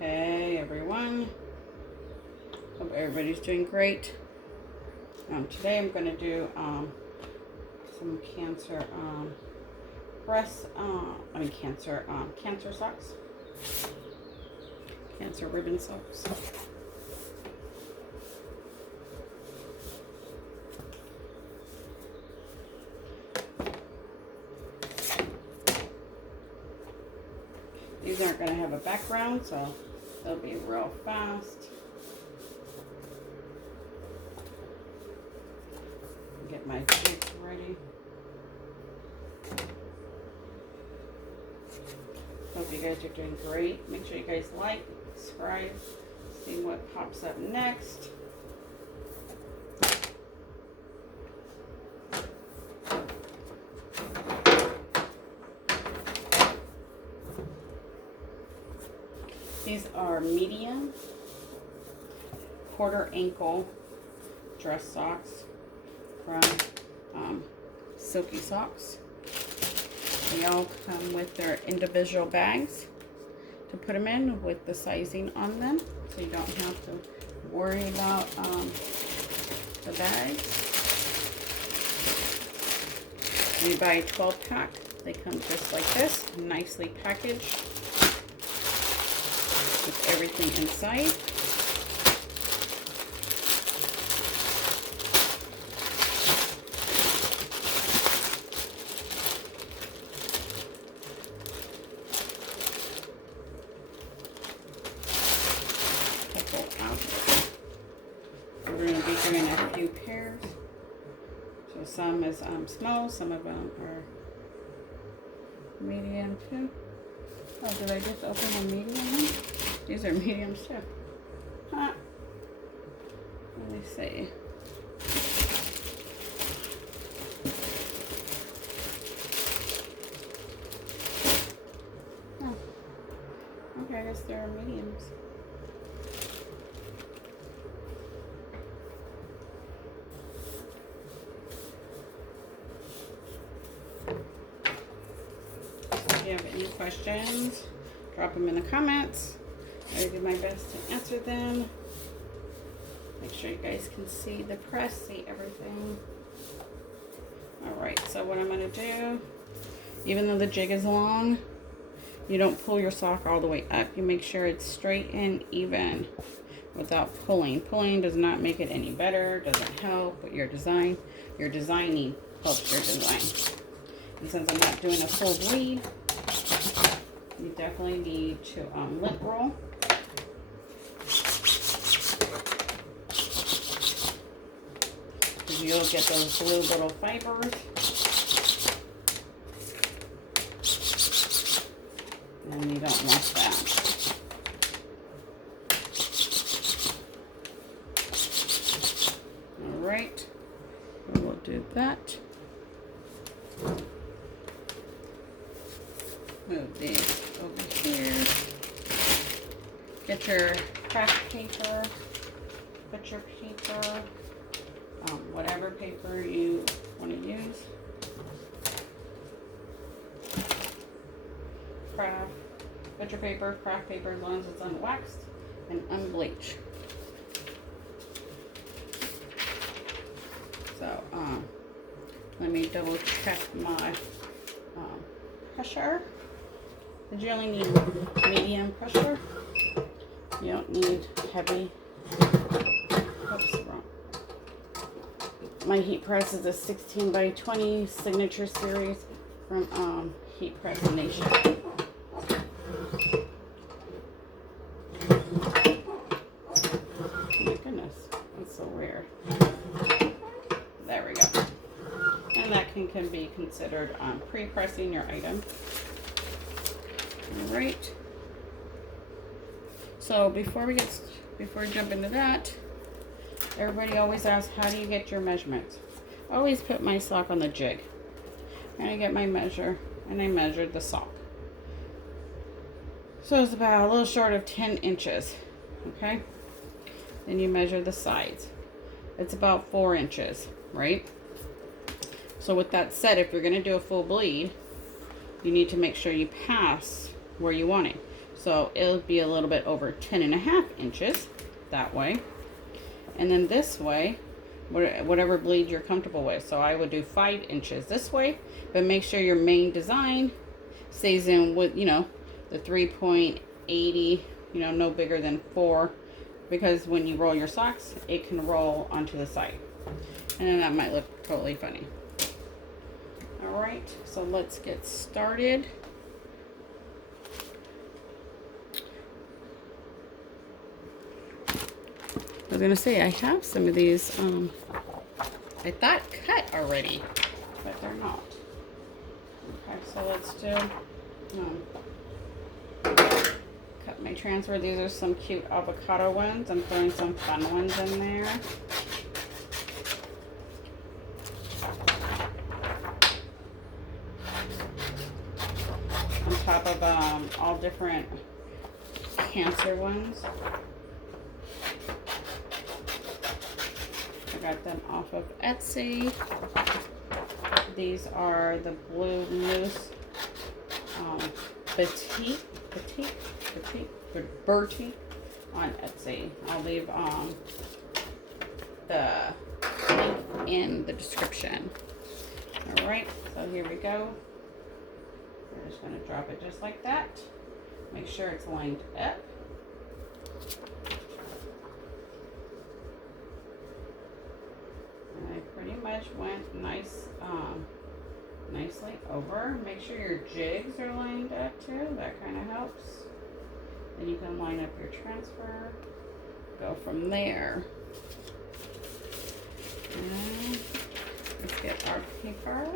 Hey everyone, hope everybody's doing great. Today I'm going to do some cancer cancer socks, cancer ribbon socks. These aren't going to have a background, so they'll be real fast. Get my jigs ready. Hope you guys are doing great. Make sure you guys like, subscribe, see what pops up next. These are medium quarter ankle dress socks from Silky Socks. They all come with their individual bags to put them in with the sizing on them, so you don't have to worry about the bags. You buy a 12-pack. They come just like this, nicely packaged with everything inside. We're going to be doing a few pairs. So some is small, some of them are medium too. Oh, did I just open a medium one? These are mediums too. Huh. Let me see. Oh. Okay, I guess they're mediums. If you have any questions, drop them in the comments. I will do my best to answer them. Make sure you guys can see the press, see everything. Alright, so what I'm going to do, even though the jig is long, you don't pull your sock all the way up. You make sure it's straight and even without pulling. Pulling does not make it any better, doesn't help with your design. Your designing helps your design. And since I'm not doing a full bleed, you definitely need to lint roll. Because you'll get those blue little fibers. And you don't want that. Alright, we'll do that. Move these over here. Get your craft paper, picture paper, whatever paper you want to use. Picture paper, craft paper, as long as it's unwaxed and unbleached. So, let me double check my pressure. Because you only need medium pressure. You don't need heavy. Oops, wrong. My heat press is a 16 by 20 signature series from Heat Press Nation. Oh my goodness, that's so weird. There we go. And that can be considered pre-pressing your item. All right. So before we jump into that, everybody always asks, how do you get your measurements? I always put my sock on the jig, and I get my measure, and I measured the sock. So it's about a little short of 10 inches. Okay. Then you measure the sides. It's about 4 inches, right? So with that said, if you're going to do a full bleed, you need to make sure you pass where you want it. So it'll be a little bit over 10.5 inches that way. And then this way, whatever bleed you're comfortable with. So I would do 5 inches this way, but make sure your main design stays in with, you know, the 3.80, you know, no bigger than 4, because when you roll your socks, it can roll onto the side. And then that might look totally funny. All right, so let's get started. I was gonna say, I have some of these, I thought cut already, but they're not. Okay, so let's do, cut my transfer. These are some cute avocado ones. I'm throwing some fun ones in there. On top of all different cancer ones. I got them off of Etsy. These are the Blue Moose Bertie on Etsy. I'll leave the link in the description. All right, so here we go. We're just going to drop it just like that. Make sure it's lined up. And I pretty much went nicely over. Make sure your jigs are lined up too. That kind of helps. Then you can line up your transfer. Go from there. And let's get our paper.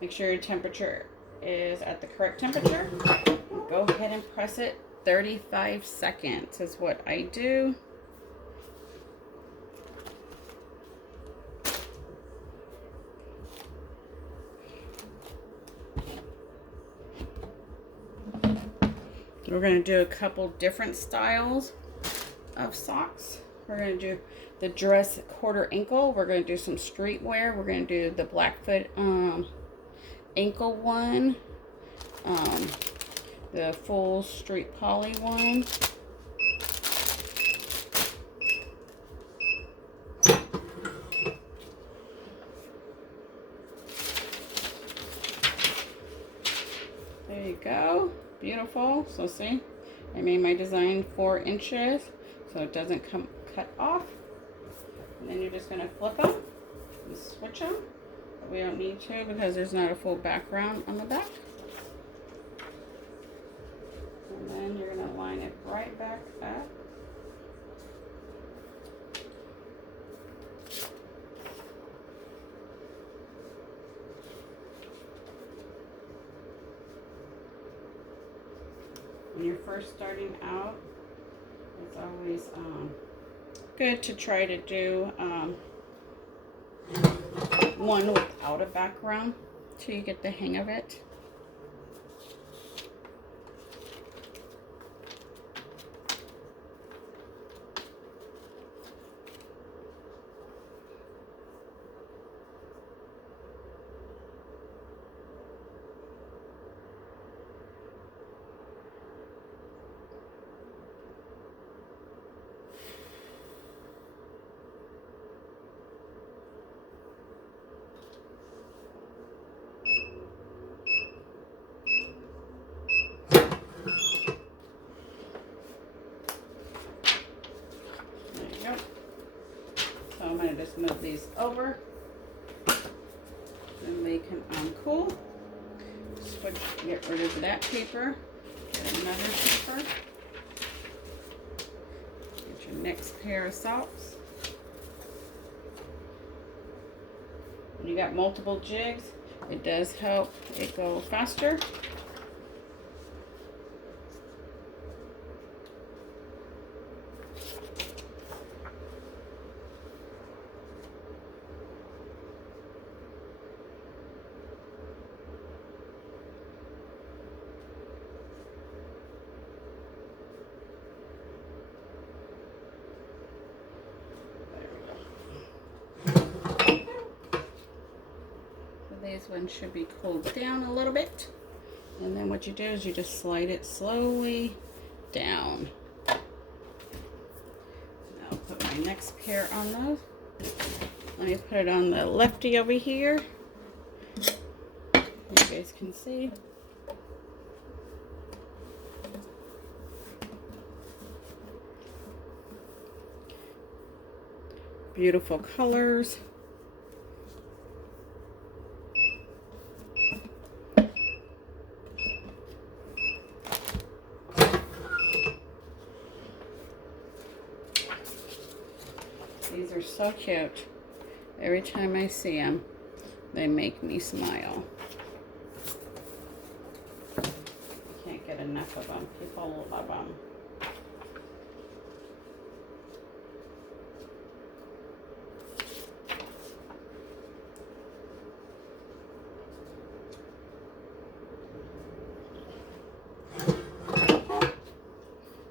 Make sure your temperature is at the correct temperature. Go ahead and press it. 35 seconds is what I do. We're going to do a couple different styles of socks. We're going to do the dress quarter ankle. We're going to do some streetwear. We're going to do the Blackfoot ankle one, the full street poly one, there you go, beautiful. So see, I made my design 4 inches so it doesn't cut off, and then you're just going to flip them and switch them. We don't need to because there's not a full background on the back. And then you're going to line it right back up. When you're first starting out, it's always good to try to do one without a background till you get the hang of it. I'm going to just move these over and they can uncool. Switch, get rid of that paper, get another paper, get your next pair of socks. When you got multiple jigs, it does help it go faster. This one should be cooled down a little bit. And then what you do is you just slide it slowly down. I'll put my next pair on those. Let me put it on the lefty over here. You guys can see. Beautiful colors. These are so cute. Every time I see them, they make me smile. I can't get enough of them. People love them.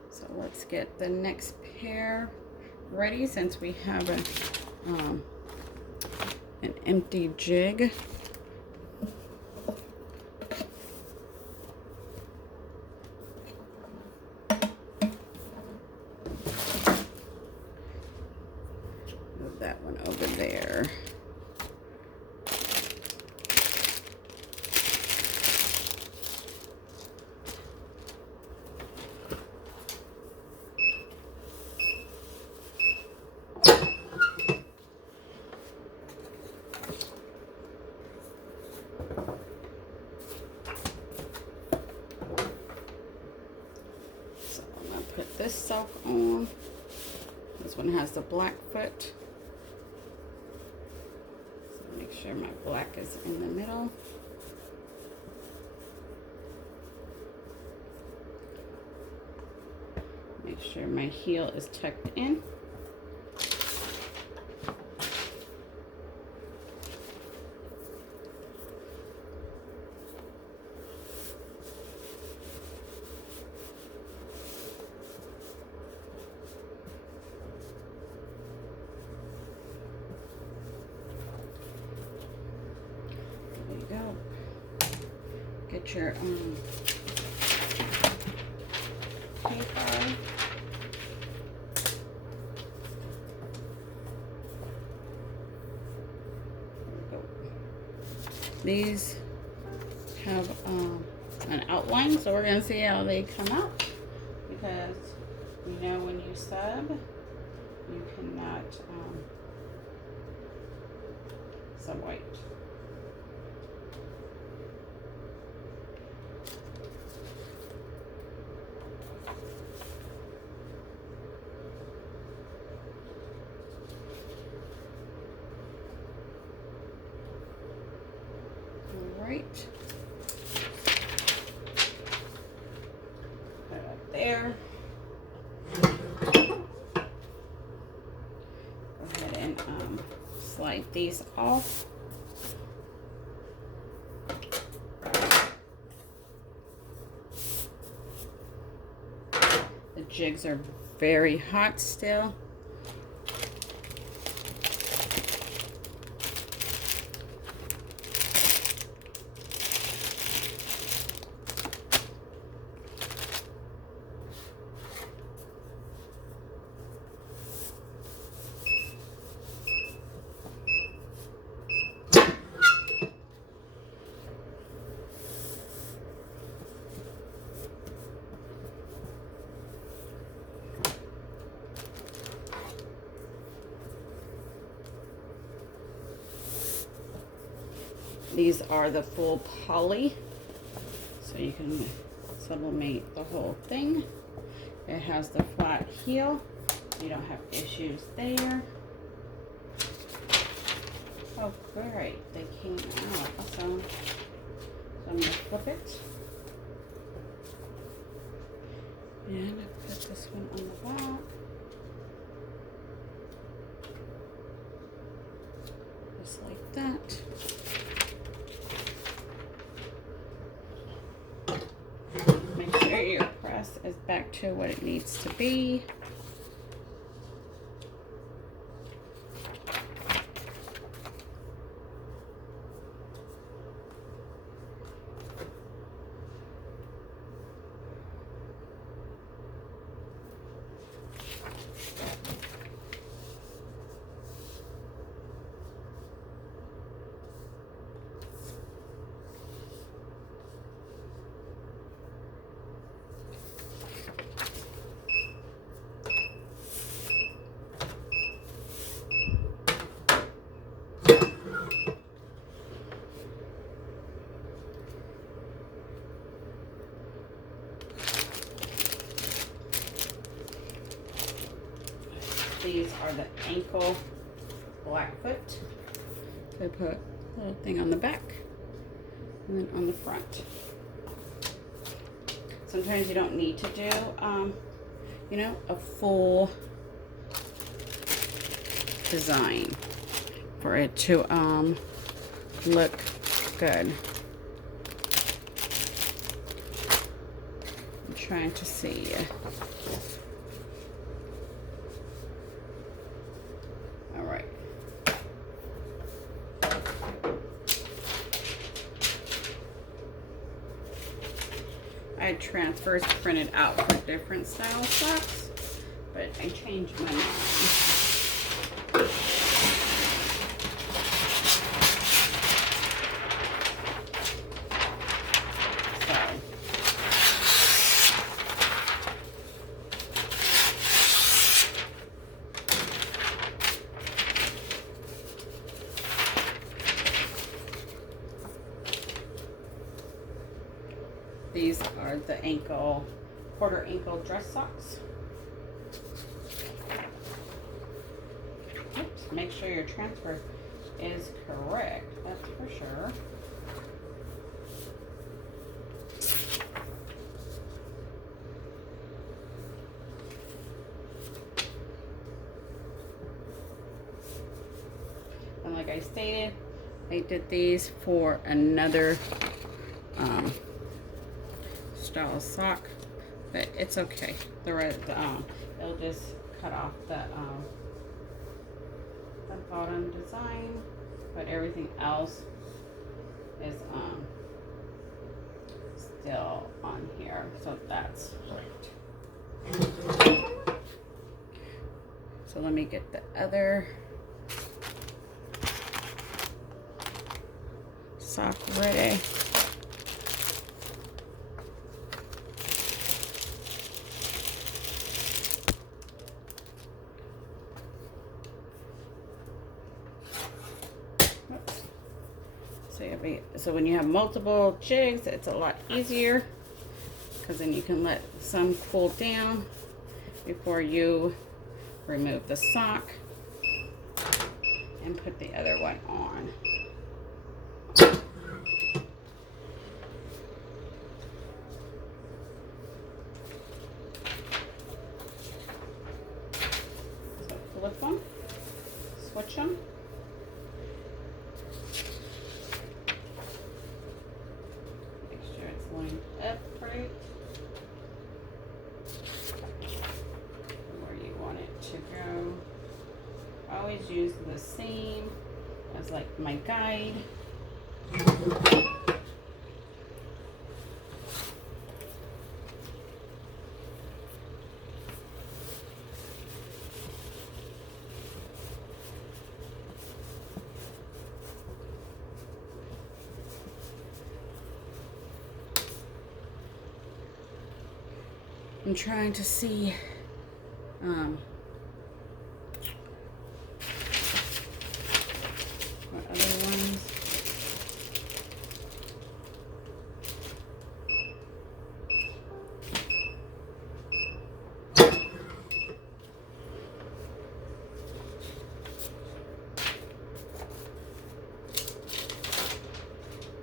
So let's get the next pair ready, since we have an empty jig. Move that one over there. Put this sock on. This one has the black foot. So make sure my black is in the middle. Make sure my heel is tucked in. Go. Get your paper. These have an outline, so we're going to see how they come out, because you know when you sub, you cannot sub white. Right. Put it up there. Go ahead and slide these off. The jigs are very hot still. These are the full poly, so you can sublimate the whole thing. It has the flat heel, you don't have issues there. Oh great, they came out. Awesome. So I'm going to flip it. And I put this one on the back. Just like that. Make sure your press is back to what it needs to be. ankle Blackfoot. So I put a little thing on the back and then on the front. Sometimes you don't need to do, you know, a full design for it to look good. I'm trying to see. All right. I had transfers printed out for different style socks, but I changed my mind. These are the ankle, quarter ankle dress socks. Oops, make sure your transfer is correct, that's for sure. And like I stated, I did these for another style sock, but it's okay. It'll just cut off the bottom design, but everything else is still on here, so that's right. So let me get the other sock ready. So when you have multiple jigs, it's a lot easier because then you can let some cool down before you remove the sock and put the other one on. So flip them, switch them. Lined up right where you want it to go. I always use the seam as like my guide. I'm trying to see what other ones.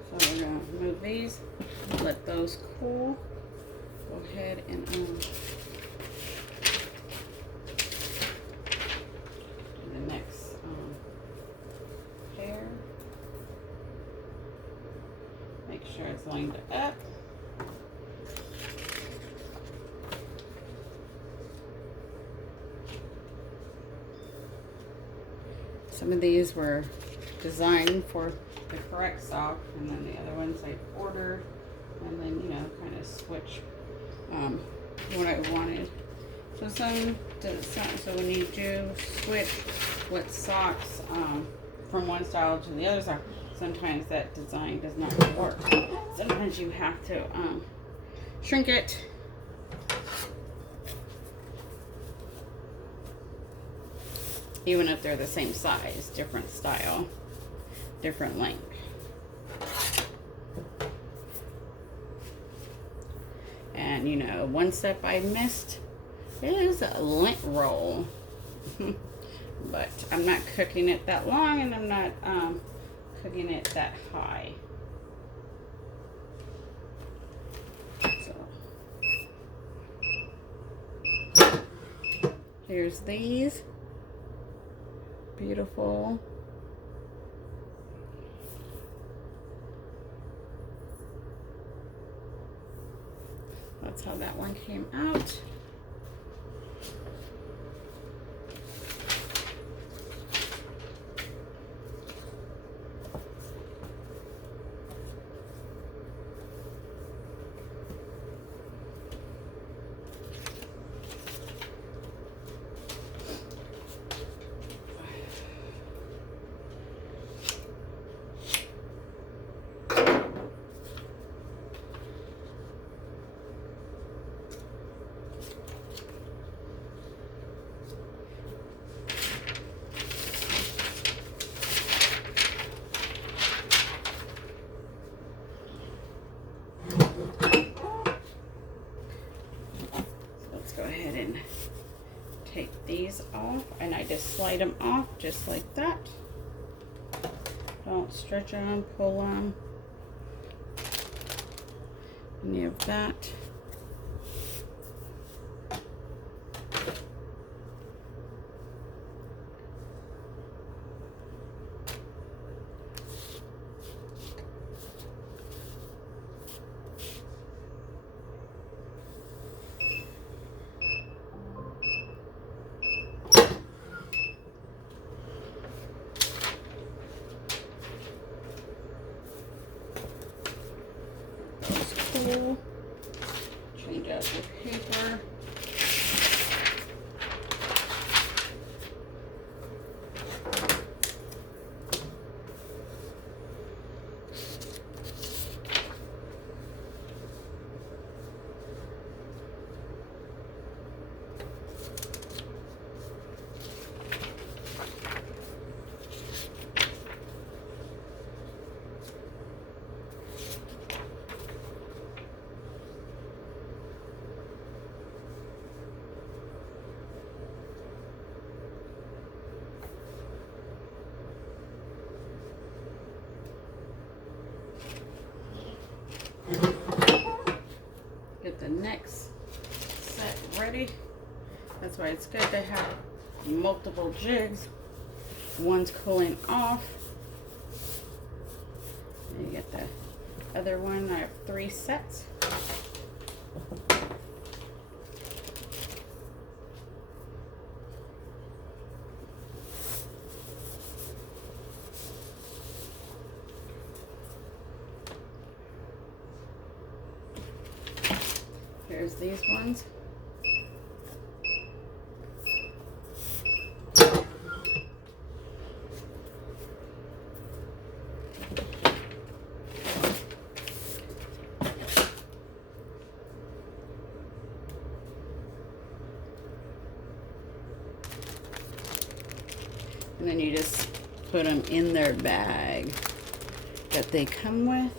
So we're gonna move these, let those cool. Go ahead and do the next pair. Make sure it's lined up. Some of these were designed for the correct sock, and then the other ones I ordered, and then, you know, kind of switch what I wanted. So so when you do switch what socks from one style to the other sock, sometimes that design does not work. Sometimes you have to shrink it. Even if they're the same size, different style, different length. And you know, one step I missed is a lint roll. but I'm not cooking it that long, and I'm not cooking it that high. So here's these. Beautiful. That's how that one came out. Go ahead and take these off, and I just slide them off just like that. Don't stretch them, pull them, any of that. Change out your paper. Get the next set ready. That's why it's good to have multiple jigs. One's cooling off. And you get the other one. I have 3 sets. Here's these ones. And then you just put them in their bag that they come with.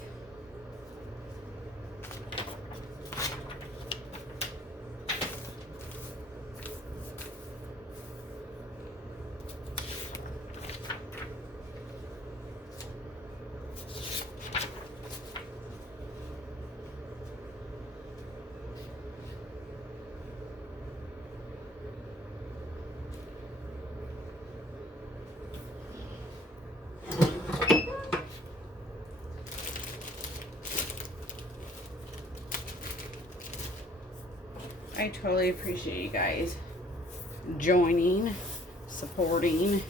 I totally appreciate you guys joining, supporting,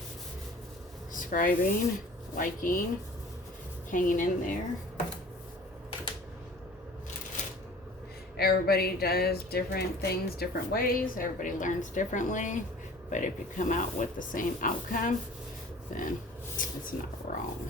subscribing, liking, hanging in there. Everybody does different things different ways. Everybody learns differently. But if you come out with the same outcome, then it's not wrong.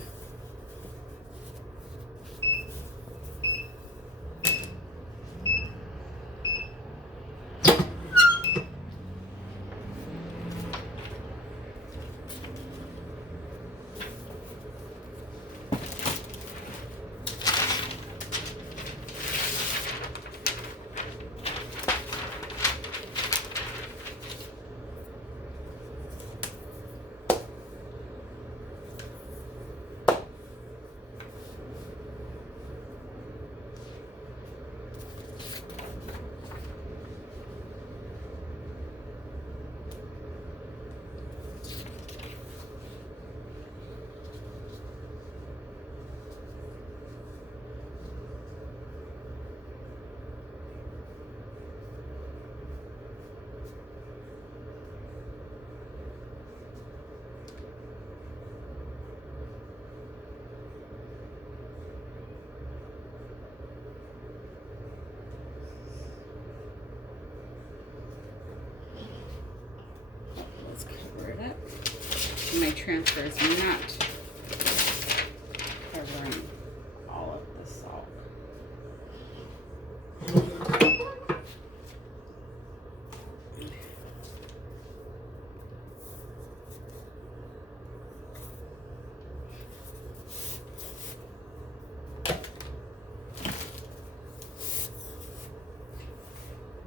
transfer is not covering all of the salt.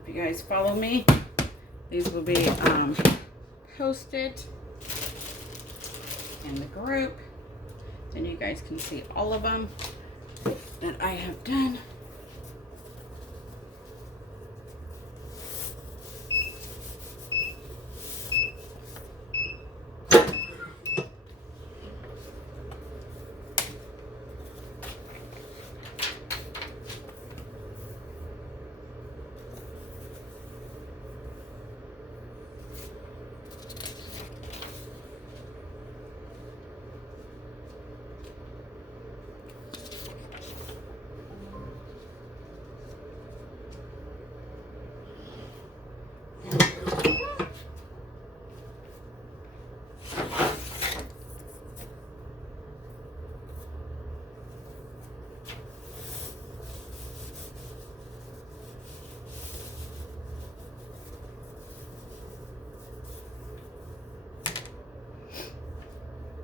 If you guys follow me, these will be posted in the group. Then you guys can see all of them that I have done.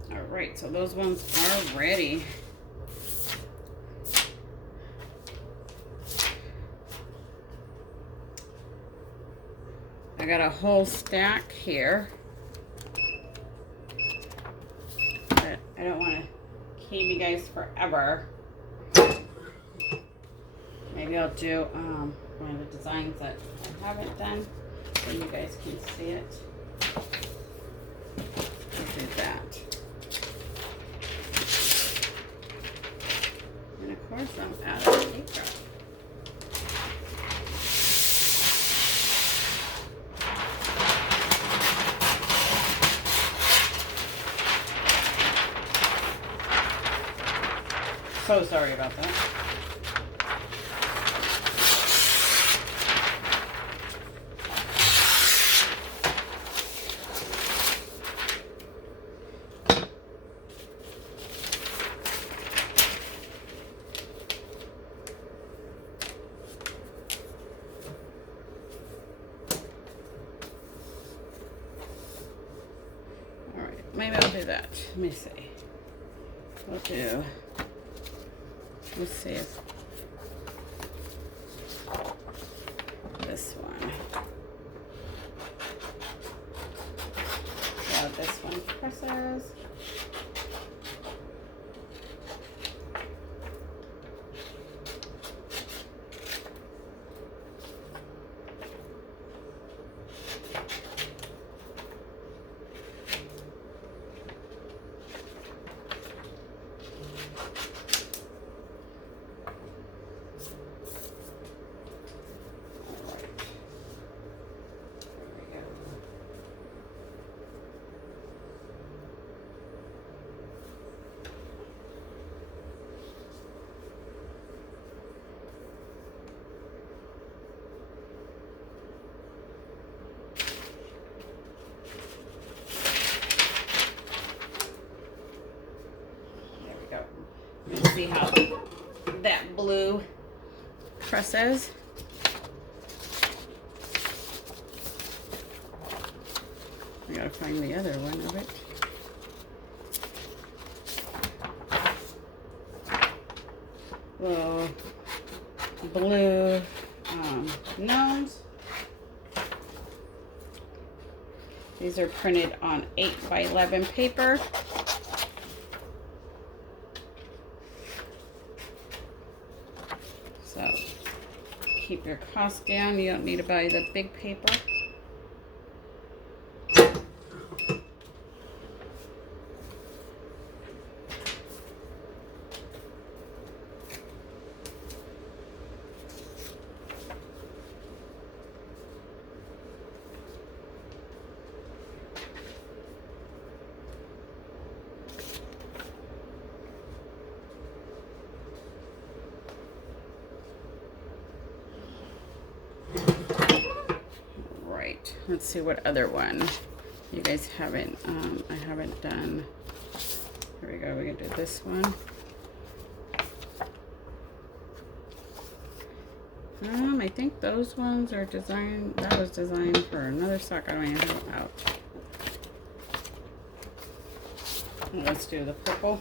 Alright, so those ones are ready. I got a whole stack here. But I don't want to keep you guys forever. Maybe I'll do one of the designs that I haven't done so you guys can see it. I'll do that. And of course I'm out of paper. So sorry about that. Maybe I'll do that. Let me see. We'll do. Let's see if this one. Yeah, this one presses. See how that blue presses. I gotta find the other one of it. Little blue gnomes. These are printed on 8x11 paper. So keep your costs down. You don't need to buy the big paper. Let's see what other one. You guys haven't, I haven't done, here we go, we're gonna do this one. I think those ones are designed, that was designed for another sock. I don't even have it out. Let's do the purple.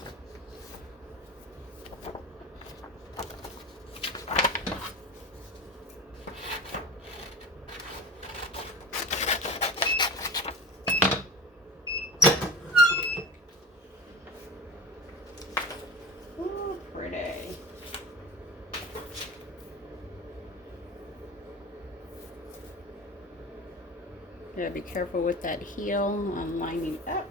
Oh, pretty. Gotta be careful with that heel on lining up.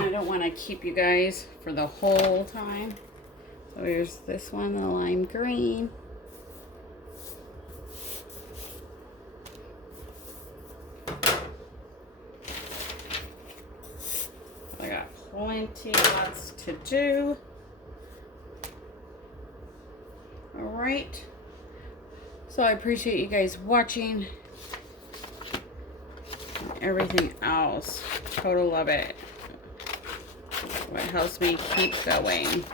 I don't want to keep you guys for the whole time. So here's this one, the lime green. I got plenty, lots to do. All right. So I appreciate you guys watching. And everything else. Total love it. What helps me keep going.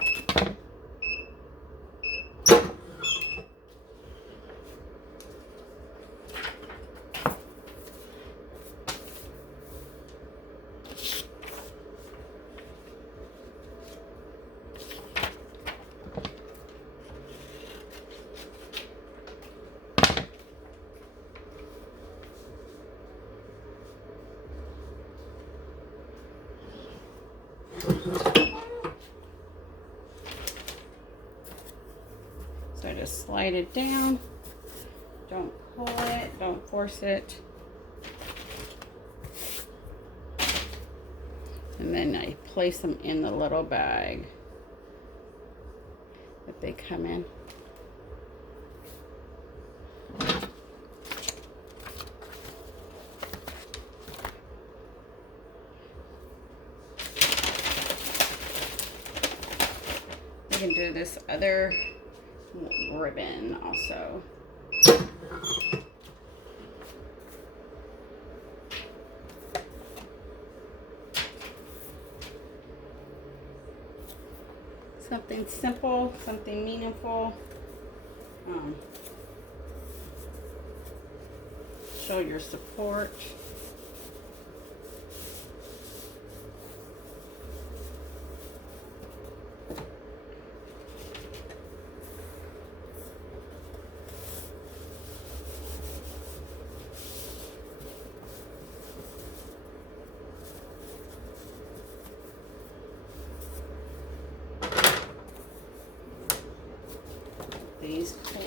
So I just slide it down. Don't pull it, don't force it. And then I place them in the little bag that they come in. We can do this other ribbon also. Something simple, something meaningful. Show your support. These cool.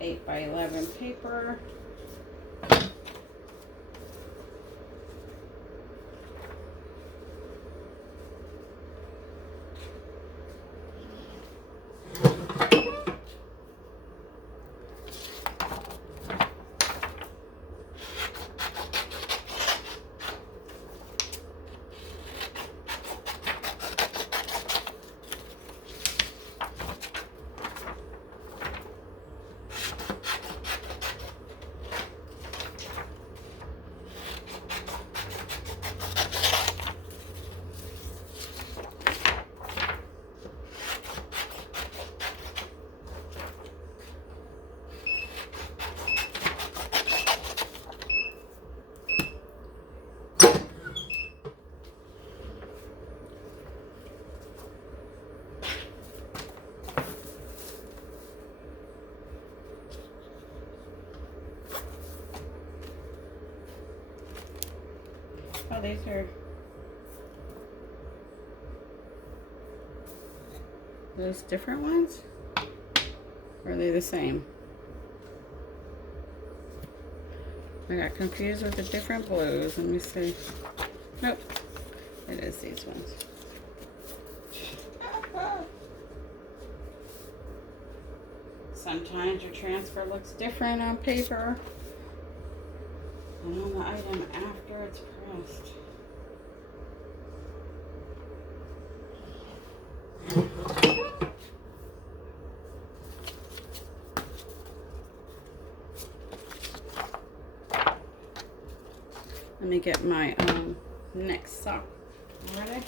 Eight by 11 paper. Oh, these are those different ones? Or are they the same? I got confused with the different blues. Let me see. Nope. It is these ones. Sometimes your transfer looks different on paper than on the item after it's pressed. Let me get my next sock ready.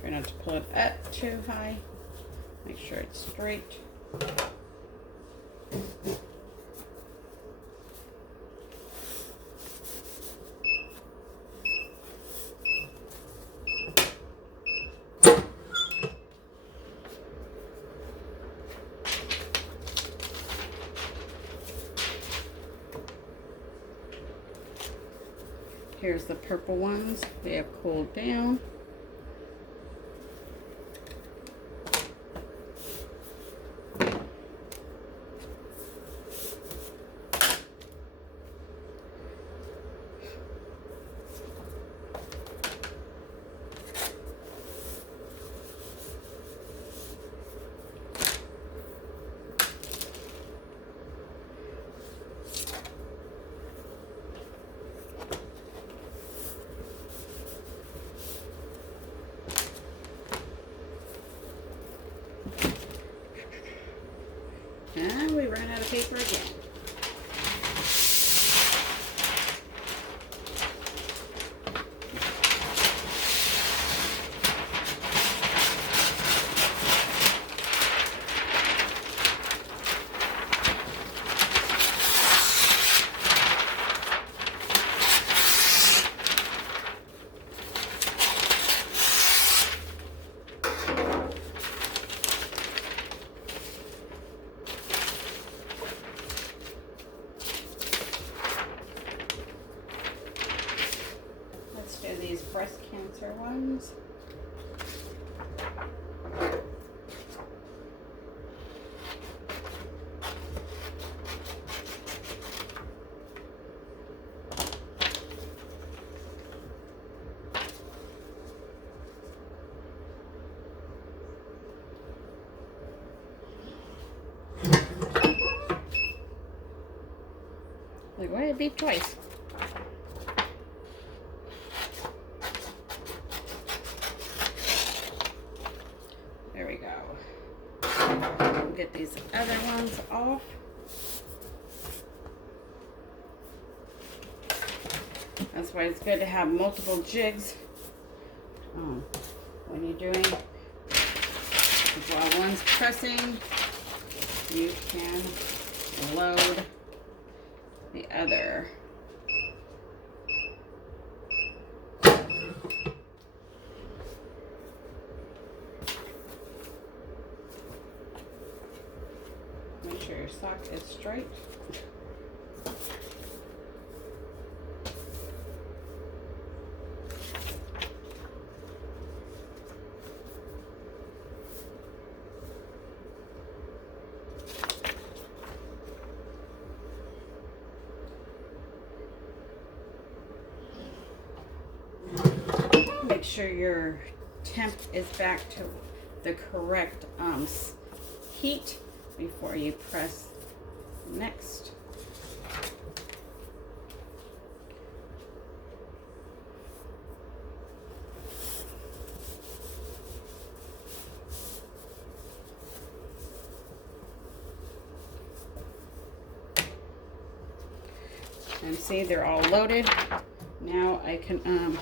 Try not to pull it up too high. Make sure it's straight. Here's the purple ones. They have cooled down. And we ran out of paper again. These breast cancer ones. Like, why did it beep twice? There we go. Get these other ones off. That's why it's good to have multiple jigs when you're doing, while one's pressing, you can load the other. Make sure your sock is straight. Make sure your temp is back to the correct heat before you press next. And see, they're all loaded. Now I can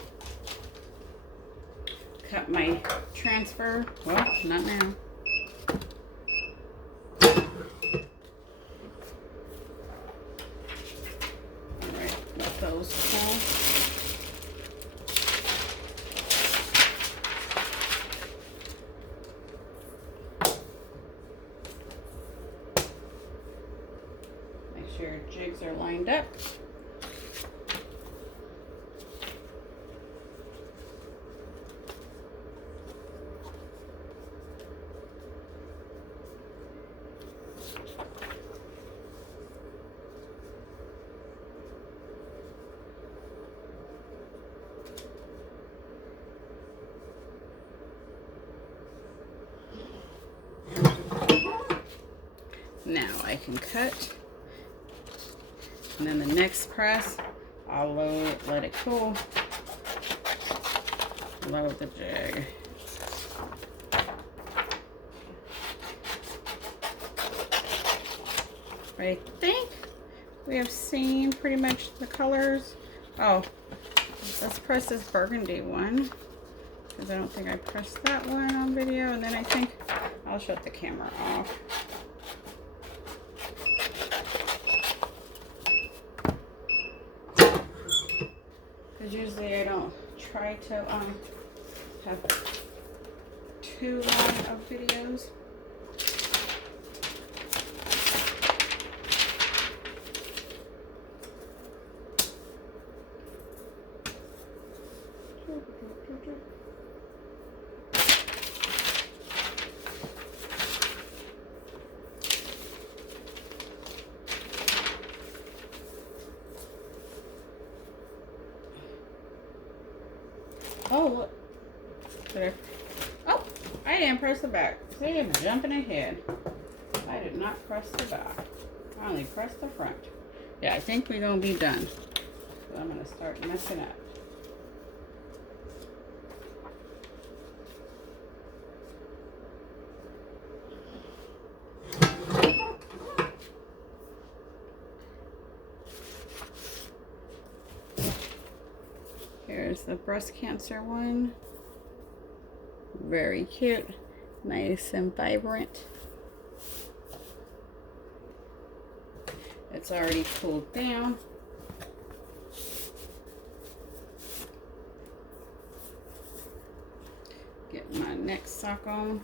cut my transfer. Well, not now. Alright, let those fall. lined up. Now I can cut, and then the next press, I'll load, let it cool, load the jig. I think we have seen pretty much the colors. Oh, let's press this burgundy one, because I don't think I pressed that one on video, and then I think I'll shut the camera off. Usually I don't try to have too long of videos. Oh, look. Oh, I didn't press the back. See, I'm jumping ahead. I did not press the back. I only pressed the front. Yeah, I think we're going to be done. So I'm going to start messing up. Here's the breast cancer one. Very cute. Nice and vibrant. It's already cooled down. Get my next sock on.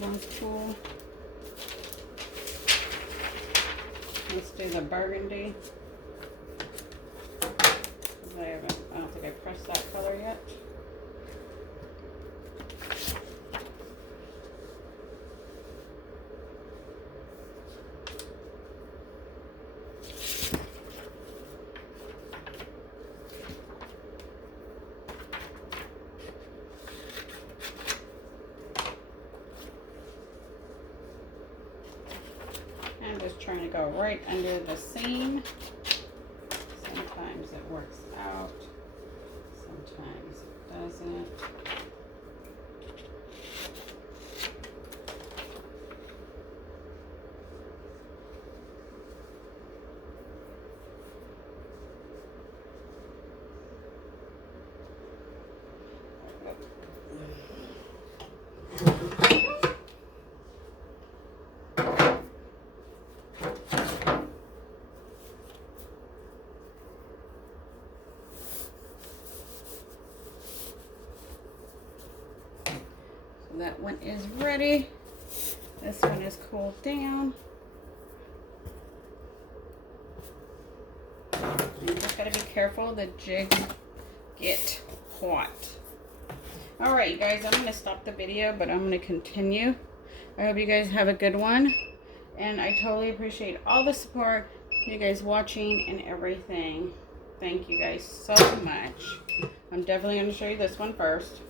One's cool. Let's do the burgundy. I don't think I pressed that color yet. I'm just trying to go right under the seam. Sometimes it works out, sometimes it doesn't. That one is ready. This one is cooled down. You just gotta be careful the jigs get hot. Alright, you guys, I'm gonna stop the video, but I'm gonna continue. I hope you guys have a good one. And I totally appreciate all the support, you guys watching and everything. Thank you guys so much. I'm definitely gonna show you this one first.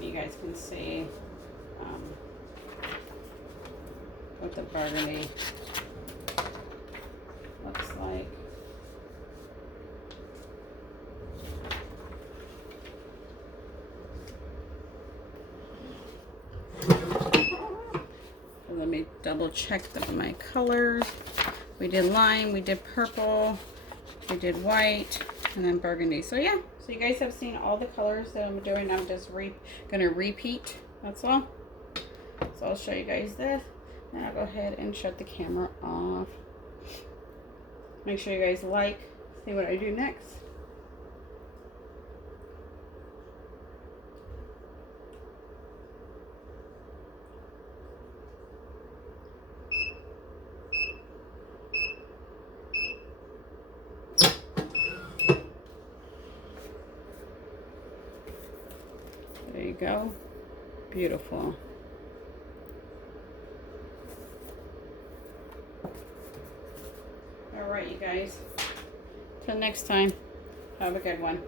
You guys can see what the burgundy looks like. So let me double check my colors. We did lime, we did purple, we did white, and then burgundy. So yeah, so you guys have seen all the colors that I'm doing. I'm just gonna repeat, that's all. So I'll show you guys this. And I'll go ahead and shut the camera off. Make sure you guys see what I do next. There you go. Beautiful. All right, you guys. Till next time, have a good one.